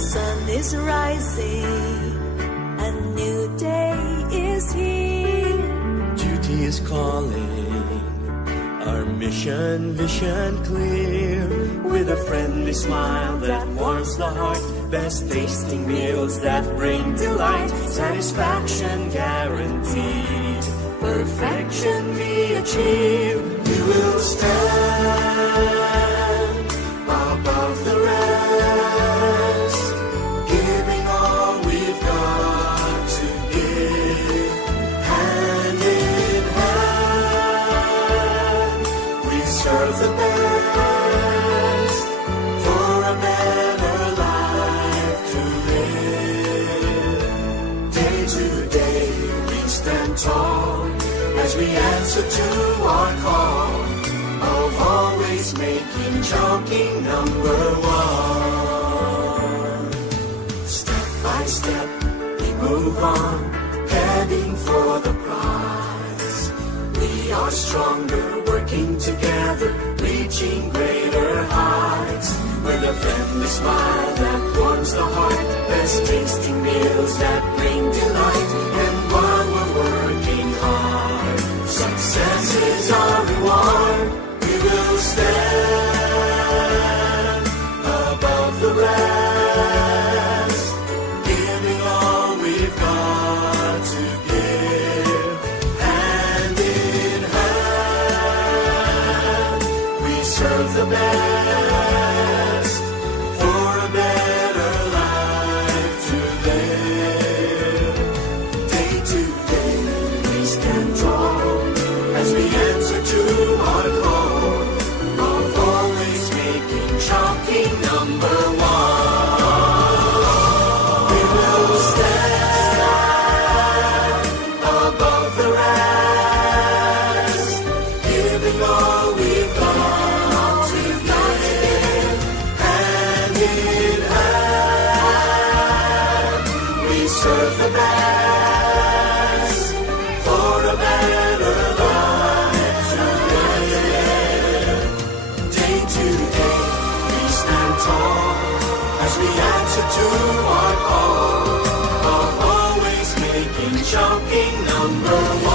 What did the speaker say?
sun is rising, a new day is here. Duty is calling, our mission, vision clear. With a friendly smile that warms the heart, best tasting meals that bring delight, satisfaction guaranteed, perfection we achieve. We will stand above the rest, giving all we've got to give. Hand in hand, we serve the best for a better life to live. Day to day we stand tall as we answer to our call of always making Chowking number one. Step by step we move on, heading for the prize. We are stronger, working together, reaching greater heights. With a friendly smile that warms the heart, best tasting meals that bring delight. And while we're working hard, success is our reward. We will stand above the rest, giving all we've got to give. Hand in hand, we serve the best for a better life to live. Day to day we stand tall as we answer to our call of always making Chowking number one. We will stand above the rest, giving all we've got to give. Hand in hand, we serve the best for a better life to live. Day to day we stand tall as we answer to our call of always making Chowking number one.